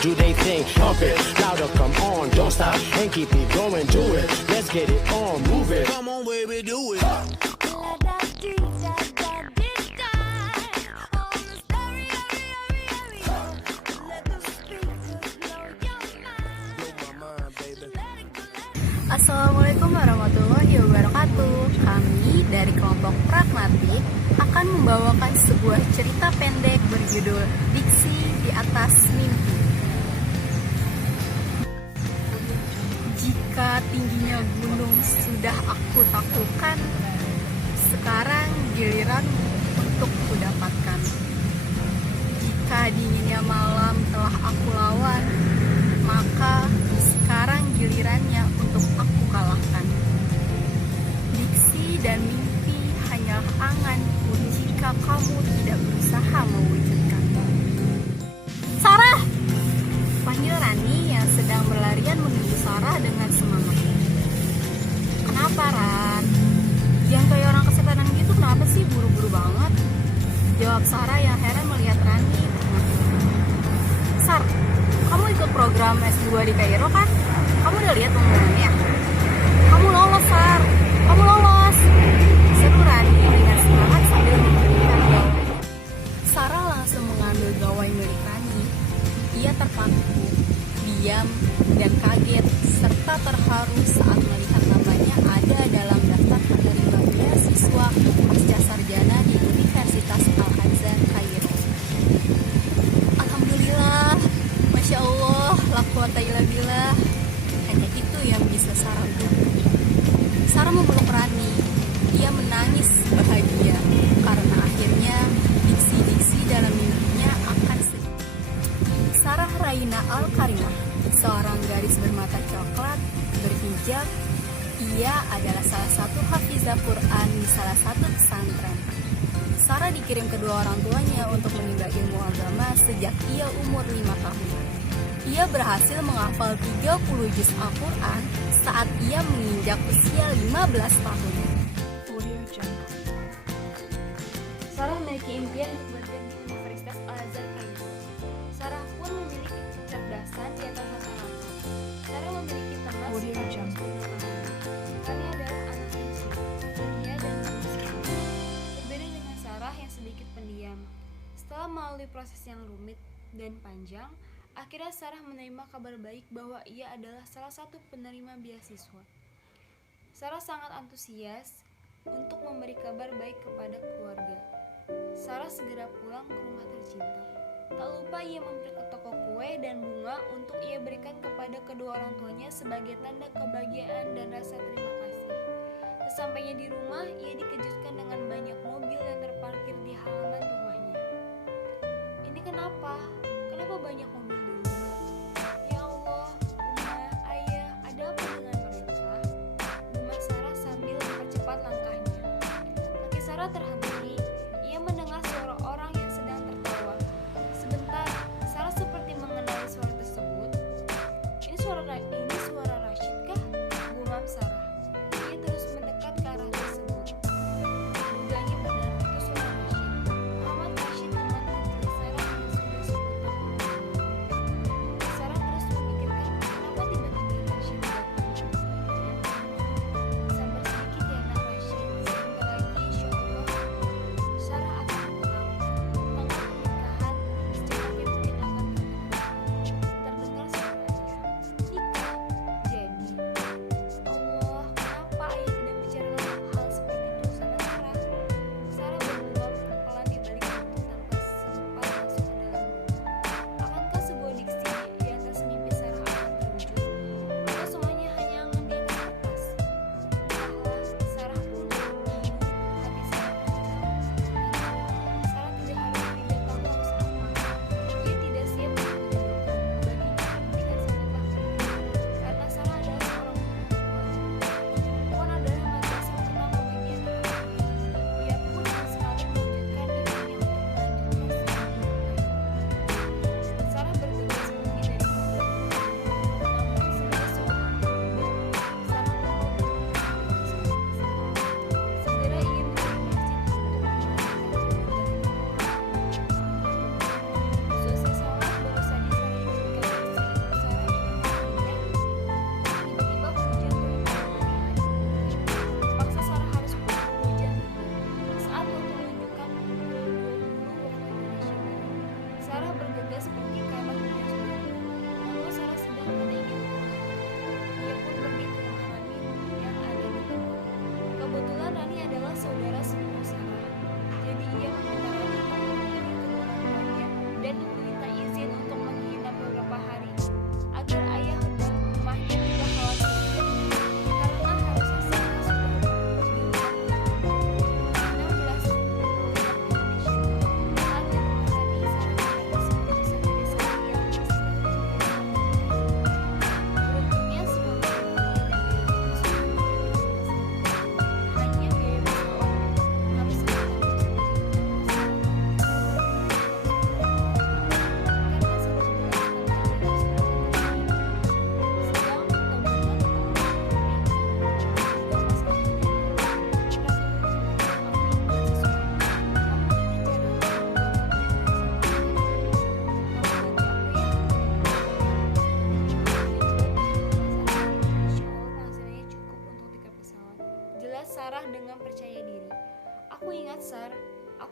do they think? Pump it louder, come on, don't stop and keep it going, do it. Let's get it on, move it. Come on, baby, do it. Assalamualaikum warahmatullahi wabarakatuh. Kami dari kelompok Pragmatik akan membawakan sebuah cerita pendek berjudul Diksi di Atas Mimpi. Jika tingginya gunung sudah aku taklukkan, sekarang giliran untuk kudapatkan. Jika dinginnya malam telah aku lawan, maka sekarang gilirannya untuk aku kalahkan. Diksi dan mimpi hanyalah anganku jika kamu tidak berusaha mewujudkan. Sarah! Panggil Rani yang sedang berlarian menuju Sarah dengan semangat. Kenapa, Ran? Jangan kayak orang kesepian gitu, kenapa sih buru-buru banget? Jawab Sarah yang heran melihat Rani. Sar, kamu ikut program S2 di Kairo kan? Kamu udah lihat pengumumannya? Kamu lolos, Sar. Kamu lolos. Seru Rani dengan semangat sambil memberikan gawai. Sarah langsung mengambil gawai milik Rani. Ia terpaku, diam, dan kaget, serta terharu saat melihat namanya ada dalam daftar penerima beasiswa pasca sarjana di Universitas Al-Azhar Kairo. Alhamdulillah, Masya Allah, la quwata illa billah. Hanya itu yang bisa Sarah buat. Sarah memeluk Rani. Dia menangis bahagia karena akhirnya diksi-diksi dalam mimpinya akan sedih. Sarah Raina Al-Karimah, seorang gadis bermata coklat, berhijab. Ia adalah salah satu hafizah Quran di salah satu pesantren. Sarah dikirim kedua orang tuanya untuk menimba ilmu agama sejak ia umur 5 tahun. Ia berhasil menghafal 30 juz Al-Quran saat ia menginjak usia 15 tahun. Sarah memiliki impian untuk belajar di Universitas Al-Azhar Kairo. Sarah pun memiliki kecerdasan di atas rata-rata. Sarah memiliki teman Rani adalah anak kecil, ceria dan miskin. Berbeda dengan Sarah yang sedikit pendiam. Setelah melalui proses yang rumit dan panjang, akhirnya Sarah menerima kabar baik bahwa ia adalah salah satu penerima beasiswa. Sarah sangat antusias untuk memberi kabar baik kepada keluarga. Sarah segera pulang ke rumah tercinta. Tak lupa ia mampir ke toko kue dan bunga untuk ia berikan kepada kedua orang tuanya sebagai tanda kebahagiaan dan rasa terima kasih. Sesampainya di rumah, ia dikejutkan dengan banyak mobil yang terparkir di halaman rumahnya. Ini kenapa? Kenapa banyak mobil di rumah? Ya Allah, Uma, Ayah, ada apa dengan mereka? Gumam Sarah sambil mempercepat langkahnya. Kaki Sarah terhenti. Ia mendengar suara orang yang sedang tertawa. Sebentar, Sarah seperti mengenali suara tersebut. Ini suara Rashid kah? Gumam Sarah. Ia terus mendekat ke arah tersebut. Duganya benar, itu suara Rashid. Muhammad Rashid, teman kecil Sarah yang sudah 10 tahun.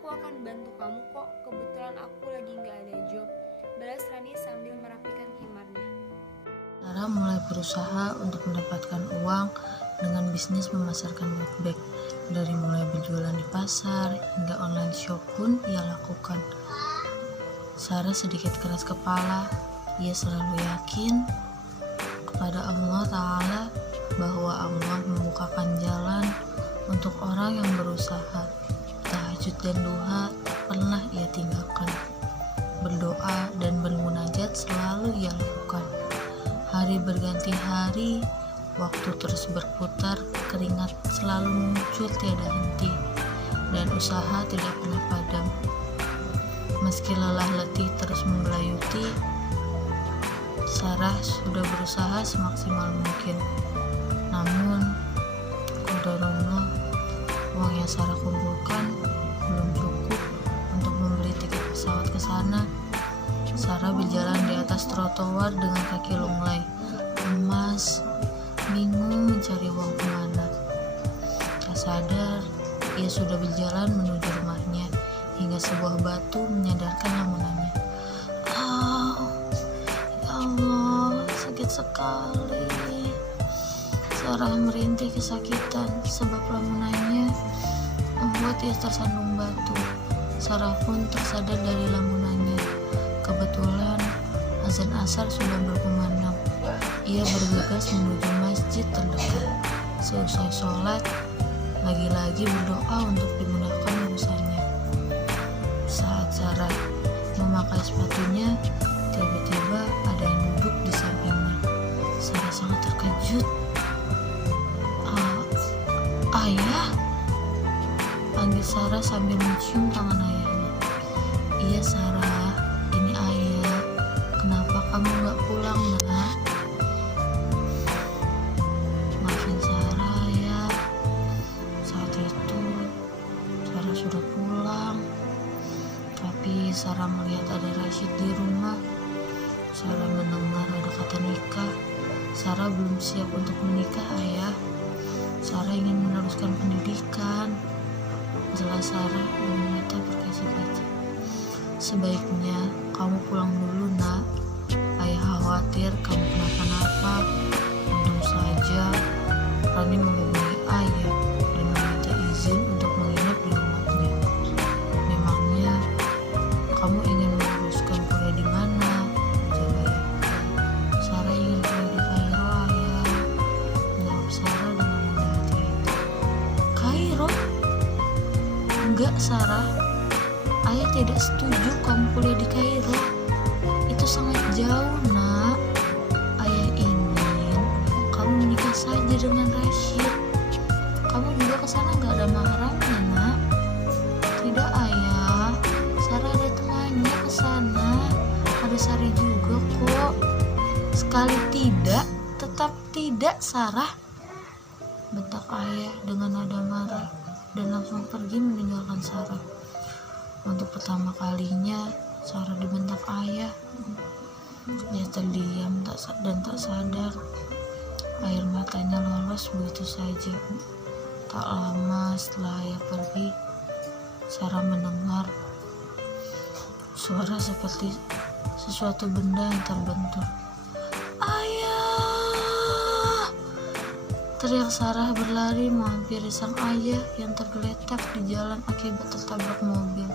akan bantu kamu kok, kebetulan aku lagi nggak ada job, balas Rani sambil merapikan khimarnya. Sarah mulai berusaha untuk mendapatkan uang dengan bisnis memasarkan tote bag. Dari mulai berjualan di pasar hingga online shop pun ia lakukan. Sarah sedikit keras kepala, ia selalu yakin kepada Allah Ta'ala bahwa Allah membukakan jalan untuk orang yang berusaha. Tahajud dan duha tak pernah ia tinggalkan. Berdoa dan bermunajat selalu ia lakukan. Hari berganti hari, waktu terus berputar, keringat selalu muncul tiada henti, dan usaha tidak pernah padam. Meski lelah letih terus menggelayuti, Sarah sudah berusaha semaksimal mungkin. Namun, qadarullah, uang yang Sarah kumpulkan belum cukup untuk membeli tiket pesawat ke sana. Sarah berjalan di atas trotoar dengan kaki lunglai, lemas, bingung mencari uang kemana. Tak sadar, ia sudah berjalan menuju rumahnya hingga sebuah batu menyadarkan lamunannya. Ya Allah, sakit sekali. Sarah merintih kesakitan sebab lamunannya membuat ia tersandung batu. Sarah pun tersadar dari lamunannya. Kebetulan azan asar sudah berkumandang. Ia bergegas menuju masjid terdekat. Seusai sholat, lagi-lagi berdoa untuk dimudahkan urusannya. Saat Sarah memakai sepatunya, tiba-tiba ada yang duduk di sampingnya. Sarah sangat terkejut. Ayah? Panggil Sarah sambil mencium tangan ayahnya. Iya Sarah, ini ayah. Kenapa kamu gak pulang, nak? Maafin Sarah ya. Saat itu Sarah sudah pulang, tapi Sarah melihat ada Rashid di rumah. Sarah mendengar ada kata nikah. Sarah belum siap untuk menikah, ayah. Sarah ingin meneruskan pendidikan. Jelas Sarah dengan mata berkaca-kaca. Sebaiknya kamu pulang dulu, nak. Ayah khawatir kamu kenapa-napa. Untung saja Rani menghubungi ayah dan meminta izin untuk menginap di rumahnya. Memangnya kamu ingin meneruskan kuliah di mana? Jawab ayah. Sarah ingin kuliah di Kairo, ayah. Jawab Sarah dengan rendah hati. Kairo? Enggak, Sarah. Ayah tidak setuju kamu kuliah di Kairo. Itu sangat jauh, nak. Ayah ingin kamu menikah saja dengan Rashid. Kamu juga kesana gak ada mahramnya, nak. Tidak, ayah. Sarah ada temannya kesana. Ada Sari juga kok. Sekali tidak, tetap tidak, Sarah. Bentak ayah dengan nada marah dan langsung pergi meninggalkan Sarah. Untuk pertama kalinya Sarah dibentak ayah. Dia terdiam dan tak sadar. Air matanya lolos begitu saja. Tak lama setelah ayah pergi, Sarah mendengar suara seperti sesuatu benda yang terbentur. Ayah! Teriak Sarah berlari menghampiri sang ayah yang tergeletak di jalan akibat tertabrak mobil.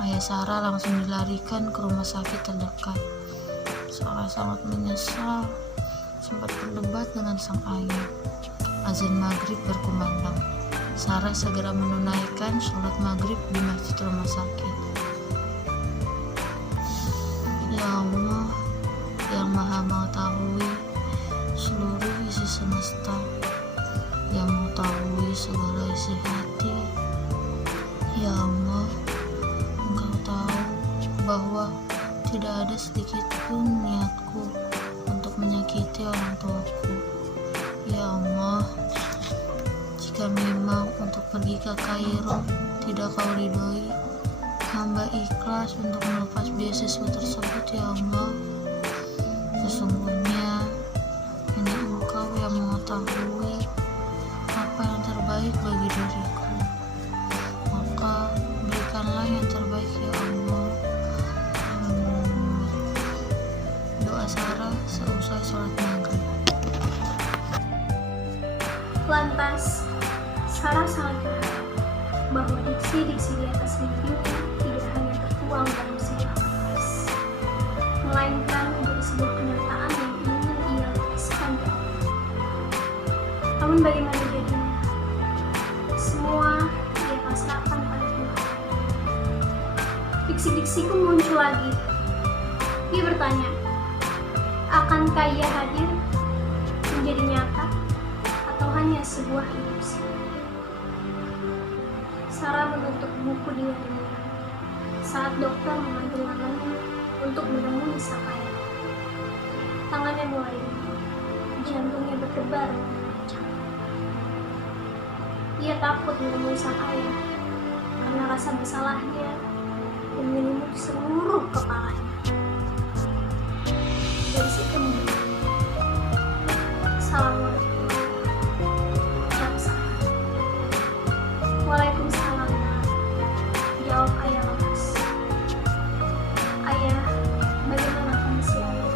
Ayah Sarah langsung dilarikan ke rumah sakit terdekat. Sarah sangat menyesal sempat berdebat dengan sang ayah. Azan maghrib berkumandang. Sarah segera menunaikan sholat maghrib di masjid rumah sakit. Ya Allah, yang maha mengetahui seluruh isi semesta, yang mengetahui segala isi hati. Ya Allah, Engkau tahu bahwa tidak ada sedikit pun niatku untuk menyakiti orang tuaku. Ya Allah, jika memang untuk pergi ke Kairo tidak Kau ridhoi, hamba ikhlas untuk melepas beasiswa tersebut. Ya Allah, sesungguhnya hanya Engkau yang mengetahui apa yang terbaik bagi diriku. Maka seusai sholat maghrib. Lantas, Sarah sangat berharap bahwa diksi-diksi di atas mimpinya tidak hanya tertuang dalam sebuah kertas, melainkan menjadi sebuah kenyataan yang ingin ia lukiskan di alam. Namun bagaimana jadinya? Semua ia pasrahkan pada Tuhan. Diksi-diksiku muncul lagi. Ia bertanya, akankah ia hadir menjadi nyata atau hanya sebuah ilusi? Sarah menutup buku dengan diam saat dokter memanggil namanya untuk menemui sang ayah. Tangannya mulai ringan, jantungnya berdebar kencang. Ia takut menemui sang ayah karena rasa bersalahnya menyelimuti seluruh kepalanya. Dari situ Assalamualaikum. Jawab Sarah. Waalaikumsalam. Jawab ayah lemas. Ayah, bagaimana kondisi ayah?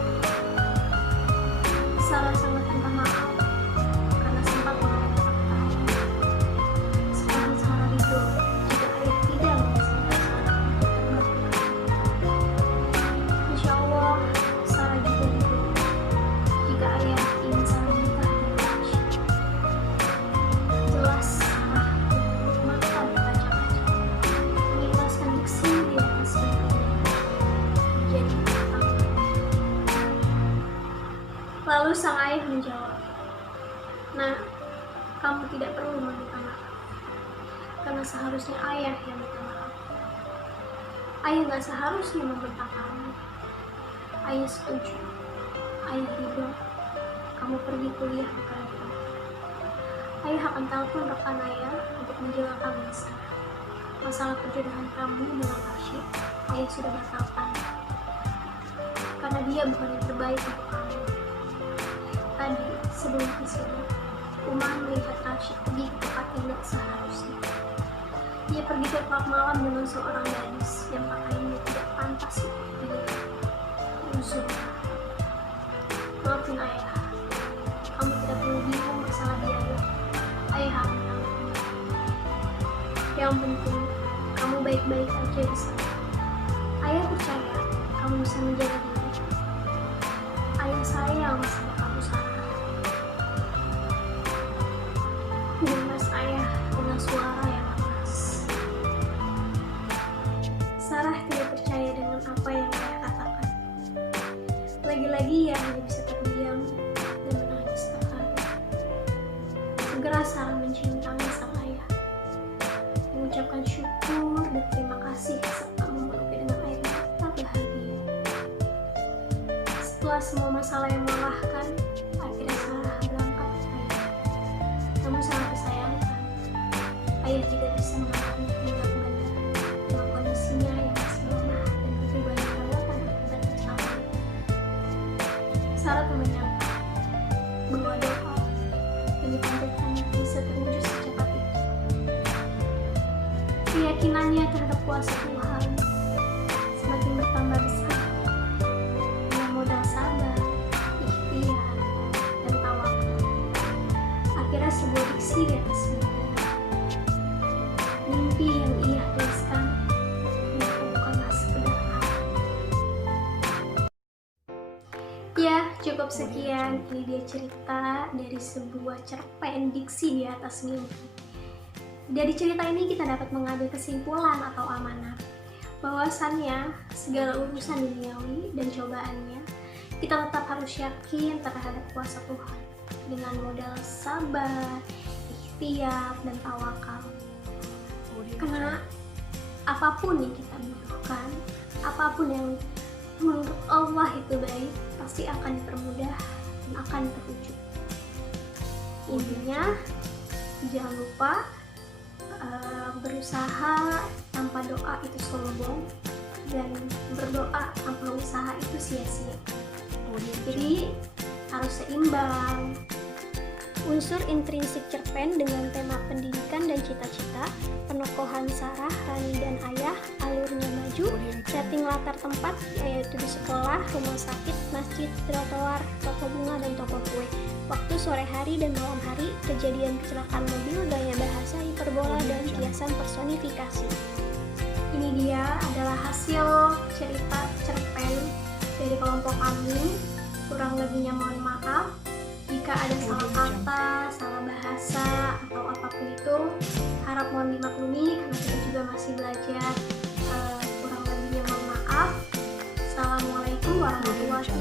Sarah sangat minta maaf karena sempat mengatakan ayah. Sekarang Sarah ridho jika ayah tidak mengizinkan Sarah untuk terbang. Insya Allah, Sarah juga ridho jika ayah ingin Sarah nikah dengan Rashid. Jelas Sarah menutup mata berkaca-kaca, mengikhlaskan diksi di atas mimpinya menjadi pertama. Lalu sang ayah menjawab, "Nah, kamu tidak perlu meminta maaf, karena seharusnya ayah yang minta maaf. Ayah gak seharusnya membentak kamu. Ayah setuju. Ayah ridho kamu pergi kuliah ke Kanada. Ayah akan telepon rekan ayah untuk menjelaskan masalah perjodohan kamu dengan Rashid. Ayah sudah batalkan karena dia bukan yang terbaik untuk kamu. Tadi sebelum kesini, Umar melihat Rashid pergi ke tempat yang tidak seharusnya. Dia pergi ke klub malam dengan seorang gadis yang pakaiannya tidak pantas untuk dilihat. Uzurlah. Maafin ayah, kamu tidak perlu bingung masalah biaya. Ayah akan tanggung. Yang penting, kamu baik-baik aja di sana. Ayah percaya kamu bisa menjaga diri. Ayah sayang sama kamu, Sarah. Jelas ayah dengan suara yang lemas. Sarah tidak percaya dengan apa yang ayah katakan. Lagi-lagi ia hanya bisa terdiam dan menangis terharu. Segera Sarah mencium tangan sang ayah, mengucapkan syukur dan terima kasih serta memenuhi dengan air mata bahagia. Setelah semua masalah yang melelahkan, akhirnya Sarah berangkat ke ayah. Namun sangat disayangkan, ayah tidak bisa menemani hingga ke bandara dengan kondisinya yang masih lemah dan butuh banyak perawatan akibat kecelakaan. Sarah tak menyangka bahwa doa yang dipanjatkannya bisa terwujud secepat itu. Keyakinannya terhadap kuasa Tuhan semakin bertambah besar. Dengan modal sabar, ikhtiar, dan tawakal, akhirnya sebuah diksi di atas mimpi yang ia tuliskan ternyata bukanlah sekedar angan. Ya, cukup sekian. Ini dia cerita dari sebuah cerpen diksi di atas mimpi. Dari cerita ini kita dapat mengambil kesimpulan atau amanat bahwasannya segala urusan duniawi dan cobaannya kita tetap harus yakin terhadap kuasa Tuhan dengan modal sabar, ikhtiar, dan tawakal. Karena apapun yang kita butuhkan, apapun yang menurut Allah itu baik, pasti akan dipermudah dan akan terwujud. Intinya, jangan lupa berusaha tanpa doa itu sombong, dan berdoa tanpa usaha itu sia-sia. Jadi harus seimbang. Unsur intrinsik cerpen dengan tema pendidikan dan cita-cita, penokohan Sarah, Rani, dan Ayah, alurnya maju, setting latar tempat yaitu di sekolah, rumah sakit, masjid, trotoar, toko bunga, dan toko kue. Waktu sore hari dan malam hari, kejadian kecelakaan mobil, gaya bahasa hiperbola, dan kiasan personifikasi. Ini dia adalah hasil cerita cerpen dari kelompok kami. Kurang lebihnya mohon maaf. Jika ada salah kata, salah bahasa, atau apapun itu, harap mohon dimaklumi karena kita juga masih belajar. Kurang lebihnya mohon maaf. Assalamualaikum warahmatullahi wabarakatuh.